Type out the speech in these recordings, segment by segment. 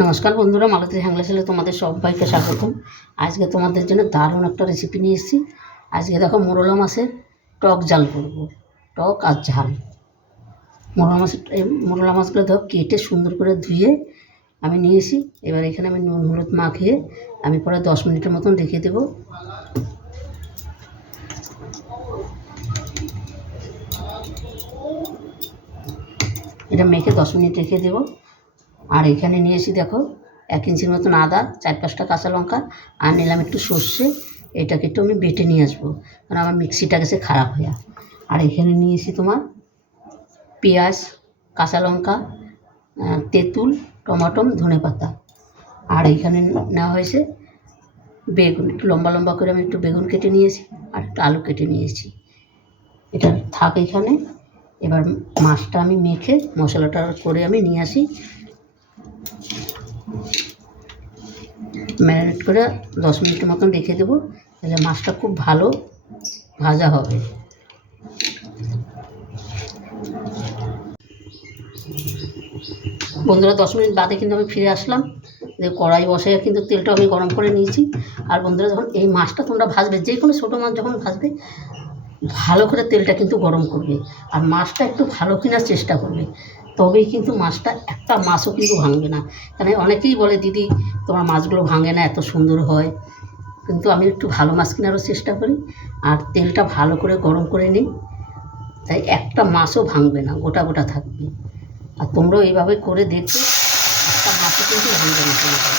নমস্কার বন্ধুরা, মালতী হ্যাংলা ছেলে তোমাদের সবাইকে স্বাগতম। আজকে তোমাদের জন্য দারুণ একটা রেসিপি নিয়ে এসেছি। আজকে দেখো মোরলা মাছের টক ঝাল করব, টক আর ঝাল। মোরলা মাছগুলো দেখো কেটে সুন্দর করে ধুয়ে আমি নিয়েছি। এবার এখানে আমি নুন হলুদ মাখিয়ে আমি পরে 10 মিনিটের মতন রেখে দেবো। এটা মেখে 10 মিনিট রেখে দেবো। আর এখানে নিয়েছি দেখো 1 ইঞ্চির মতন আদা, 4-5টা কাঁচা লঙ্কা, আর নিলাম একটু সর্ষে। এটাকে একটু আমি বেটে নিয়ে আসবো, কারণ আমার মিক্সিটা গেছে খারাপ হয়ে। আর এখানে নিয়েছি তোমার পেঁয়াজ, কাঁচা লঙ্কা, তেঁতুল, টমাটো, ধনেপাতা। আর এখানে নেওয়া হয়েছে বেগুন, একটু লম্বা লম্বা করে আমি একটু বেগুন কেটে নিয়েছি, আর একটু আলু কেটে নিয়েছি। এটা থাক এখানে। এবার মাছটা আমি মেখে মশলাটা করে আমি নিয়ে আসি। ম্যারিনেট করে 10 মিনিটের মতন রেখে দেবো, তাহলে মাছটা খুব ভালো ভাজা হবে। বন্ধুরা 10 মিনিট বাদে কিন্তু আমি ফিরে আসলাম। কড়াই বসাই কিন্তু তেলটা আমি গরম করে নিয়েছি। আর বন্ধুরা, যখন এই মাছটা তোমরা ভাজবে, যে কোনো ছোটো মাছ যখন ভাজবে, ভালো করে তেলটা কিন্তু গরম করবে, আর মাছটা একটু ভালো কেনার চেষ্টা করবে, তবেই কিন্তু মাছটা একটা মাছও কিন্তু ভাঙবে না। কারণ অনেকেই বলে দিদি তোমার মাছগুলো ভাঙে না, এত সুন্দর হয়। কিন্তু আমি একটু ভালো মাছ কেনারও চেষ্টা করি, আর তেলটা ভালো করে গরম করে নিই, তাই একটা মাছও ভাঙবে না, গোটা গোটা থাকবে। আর তোমরাও এইভাবে করে দেখবে, একটা মাছও কিন্তু ভাঙবে না তোমাদের।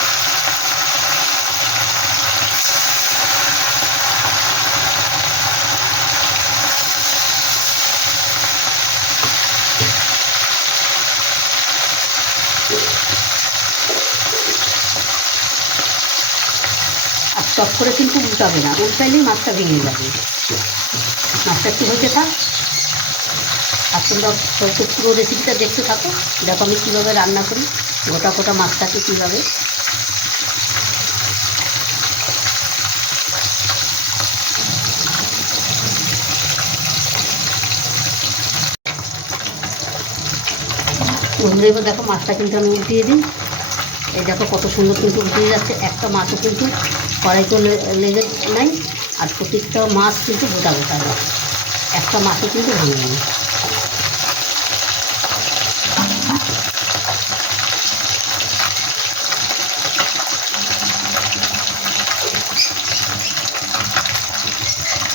আর চট করে কিন্তু উল্টাবে না, উল্টাইলেই মাছটা ভেঙে যাবে। মাছটা একটু হইতে থাক, আর তোমরা পুরো রেসিপিটা দেখতে থাকো। দেখো আমি কীভাবে রান্না করি, গোটা গোটা মাছটাকে কীভাবে। বন্ধুরা, এবার দেখো মাছটা কিন্তু আমি উল্টিয়ে দিই। এই দেখো কত সুন্দর কিন্তু উল্টিয়ে যাচ্ছে, একটা মাছও কিন্তু কড়াইতে লেগে নাই। আর প্রত্যেকটা মাছ কিন্তু গোটা গোটা, একটা মাছও কিন্তু ভাঙে নেই।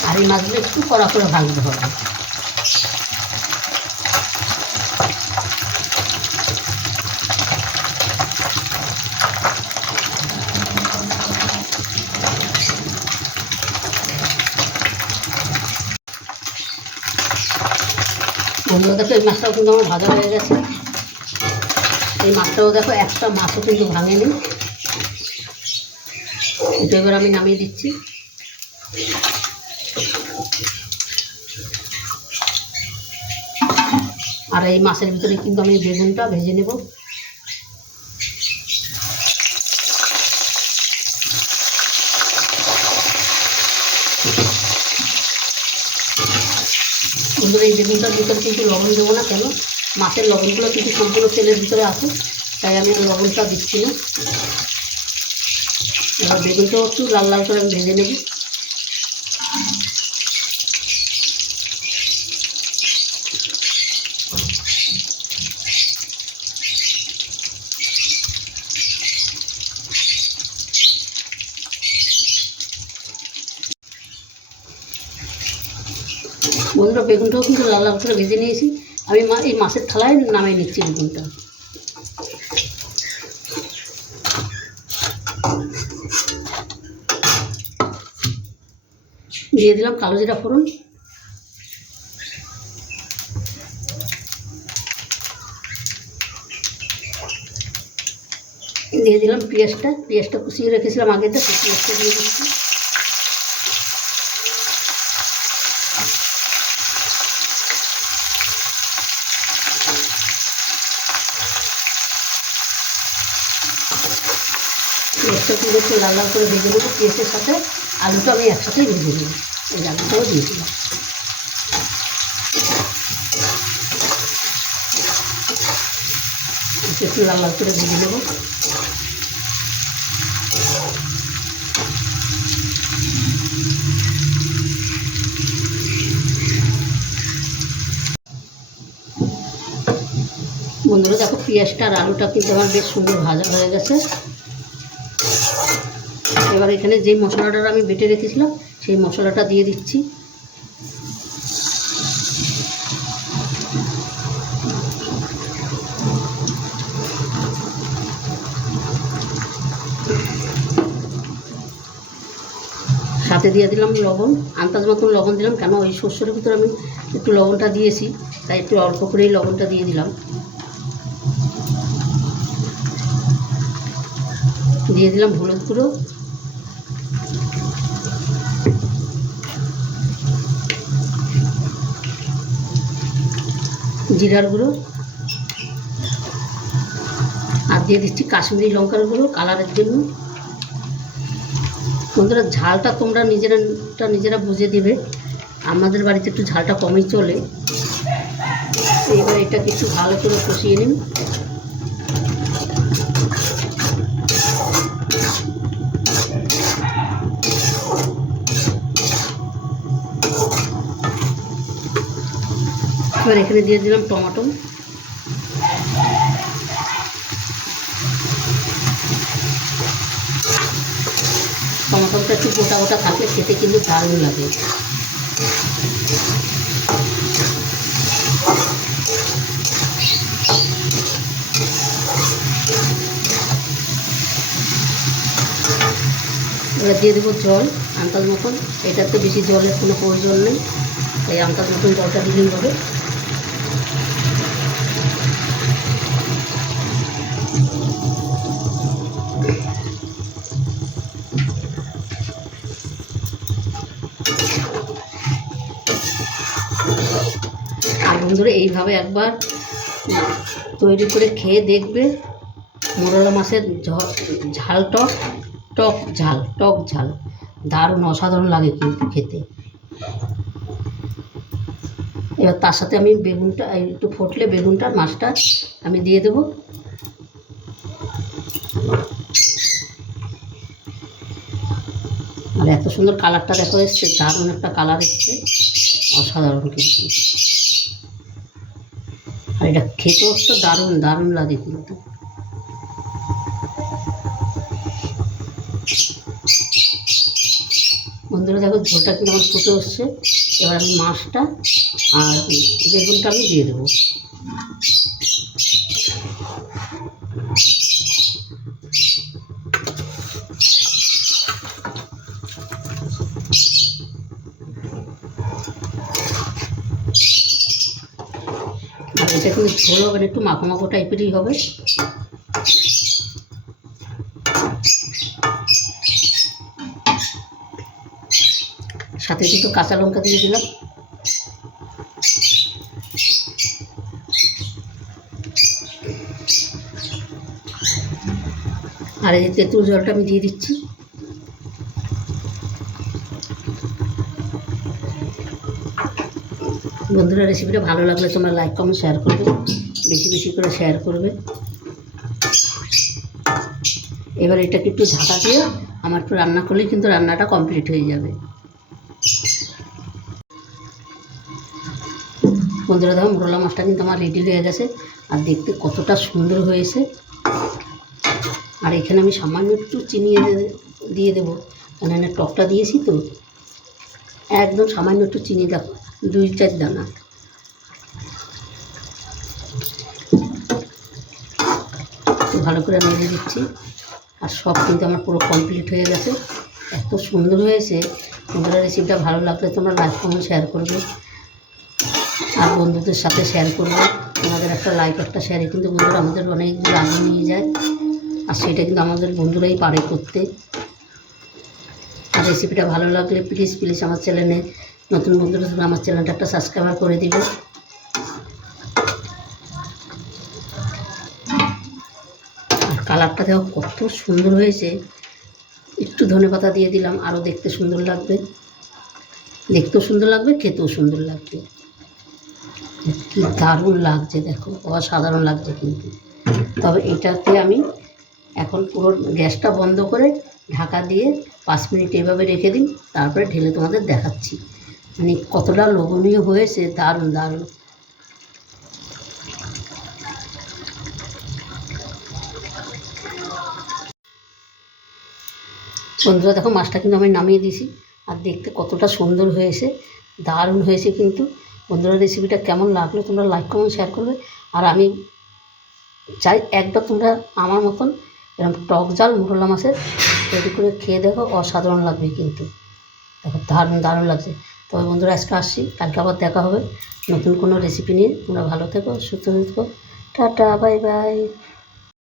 আর এই মাছগুলো একটু কড়া করে ভাজতে হবে। বন্ধুরা দেখো, এই মাছটাও কিন্তু আমার ভাজা হয়ে গেছে। এই মাছটাও দেখো একটা মাছও কিন্তু ভাঙেনি। এটা এবার আমি নামিয়ে দিচ্ছি। আর এই মাছের ভিতরে কিন্তু আমি বেগুনটা ভেজে নেব। বন্ধুরা, এই বেগুনটার ভিতরে কিন্তু লবণ দেবো না, কেন মাছের লবণগুলো কিন্তু সম্পূর্ণ তেলের ভিতরে আছে, তাই আমি লবণটা দিচ্ছি না। এবার বেগুনটাও একটু লাল লাল করে আমি ভেজে নেব। বন্ধুরা, বেগুনটাও কিন্তু লাল লাল করে ভেজে নিয়েছি। আমি এই মাছের থালায় নামিয়ে নিচ্ছি বেগুনটা। দিয়ে দিলাম কালো জিরা ফোড়ন, দিয়ে দিলাম পেঁয়াজটা কুচিয়ে রেখেছিলাম আগে থেকে, পেঁয়াজটা দিয়ে দিচ্ছি। পেঁয়াজটা কিন্তু একটু লাল লাল করে ভেজে নেবো। পেঁয়াজের সাথে আলুটা আমি একসাথেই ভেজে নেব। এই আলুটাও দিয়ে দিলাম। একটু লাল লাল করে ভেজে নেব। বন্ধুরা দেখো পেঁয়াজটা আর আলুটা কিন্তু আমার বেশ সুন্দর ভাজা হয়ে গেছে। এবার এখানে যে মশলাটা আমি বেটে রেখেছিলাম সেই মশলাটা দিয়ে দিচ্ছি। সাথে দিয়ে দিলাম লবণ, আন্দাজ মতন লবণ দিলাম, কেন ওই শস্যের ভিতরে আমি একটু লবণটা দিয়েছি, তাই একটু অল্প করেই লবণটা দিয়ে দিলাম। দিয়ে দিলাম হলুদ গুঁড়ো, জিরার গুঁড়ো, আর দিয়ে দিচ্ছি কাশ্মীরি লঙ্কার গুঁড়ো কালারের জন্য। বন্ধুরা ঝালটা তোমরা নিজেরা বুঝে দেবে, আমাদের বাড়িতে একটু ঝালটা কমই চলে। এবার এটাকে একটু ভালো করে কষিয়ে নিন। এবার এখানে দিয়ে দিলাম টমেটো। টমেটোটা একটু গোটা গোটা থাকলে খেতে কিন্তু দারুণ লাগে। এবার দিয়ে দেবো জল আন্দাজ মতন, এটাতে বেশি জলের কোনো প্রয়োজন নেই, তাই আন্দাজ মতন জলটা দিলেই হবে। আর বন্ধুরা এইভাবে একবার তৈরি করে খেয়ে দেখবে, মোরলা মাছের ঝাল টক ঝাল দারুণ অসাধারণ লাগে কিন্তু খেতে। এবার তার সাথে আমি বেগুনটা একটু ফুটলে বেগুনটা মাছটা আমি দিয়ে দেবো। আর এত সুন্দর কালারটা দেখো এসছে, দারুণ একটা কালার এসছে, অসাধারণ কিন্তু। আর এটা খেতেও তো দারুণ লাগে কিন্তু। বন্ধুরা দেখো ঝোলটা কিন্তু আমার ফুটে উঠছে। এবার আমি মাছটা আর বেগুনটা আমি দিয়ে দেবো। আর এটা কিন্তু ঝোল হবে একটু মাখো টাইপেরই হবে। সাথে দুটো কাঁচা লঙ্কা দিয়ে দিলাম। আর এই তেঁতুল জলটা আমি দিয়ে দিচ্ছি। বন্ধুরা রেসিপিটা ভালো লাগলে তোমরা লাইক কমেন্ট শেয়ার করবে, বেশি করে শেয়ার করবে। এবার এটাকে একটু ঢাকা দিয়ে আমার একটু রান্না করলেই কিন্তু রান্নাটা কমপ্লিট হয়ে যাবে। বন্ধুরা দেখো মোরলা মাছটা কিন্তু আমার রেডি হয়ে গেছে, আর দেখতে কতটা সুন্দর হয়েছে। আর এখানে আমি সামান্য একটু চিনি দিয়ে দেবো, কারণ টকটা দিয়েছি তো, একদম সামান্য একটু চিনি দেখো, 2-4 দানা। ভালো করে নেড়ে দিচ্ছি। আর সব কিন্তু আমার পুরো কমপ্লিট হয়ে গেছে, এত সুন্দর হয়েছে। বন্ধুরা রেসিপিটা ভালো লাগলে তোমরা লাইক কমেন্ট শেয়ার করবে, আর বন্ধুদের সাথে শেয়ার করবে। তোমাদের একটা লাইক একটা শেয়ারে কিন্তু বন্ধুরা আমাদের অনেক দূর আগে নিয়ে যায়, আর সেটা কিন্তু আমাদের বন্ধুরাই পারে করতে। আর রেসিপিটা ভালো লাগলে প্লিজ আমার চ্যানেলে নতুন বন্ধুরা আমার চ্যানেলটা একটা সাবস্ক্রাইব করে দিবে। আর কালারটা দেখো কত সুন্দর হয়েছে। একটু ধনেপাতা দিয়ে দিলাম, আরও দেখতে সুন্দর লাগবে, দেখতেও সুন্দর লাগবে, খেতেও সুন্দর লাগবে। কি দারুণ লাগছে দেখো, অসাধারণ লাগছে কিন্তু। তবে এটাতে আমি এখন পুরো গ্যাসটা বন্ধ করে ঢাকা দিয়ে 5 মিনিট এভাবে রেখে দিই, তারপরে ঢেলে তোমাদের দেখাচ্ছি মানে কতটা লোভনীয় হয়েছে, দারুণ। বন্ধুরা দেখো মাছটা কিন্তু আমি নামিয়ে দিয়েছি, আর দেখতে কতটা সুন্দর হয়েছে, দারুণ হয়েছে কিন্তু। বন্ধুরা রেসিপিটা কেমন লাগলো তোমরা লাইক কমেন্ট শেয়ার করবে। আর আমি চাই একবার তোমরা আমার মতন এরকম টক ঝাল মোরলা মাছের তৈরি করে খেয়ে দেখো, অসাধারণ লাগবে কিন্তু। দেখো দারুণ দারুণ লাগছে। তবে বন্ধুরা আজকে আসছি, কালকে আবার দেখা হবে নতুন কোনো রেসিপি নিয়ে। তোমরা ভালো থেকো, সুস্থ থেকো, টাটা বাই বাই।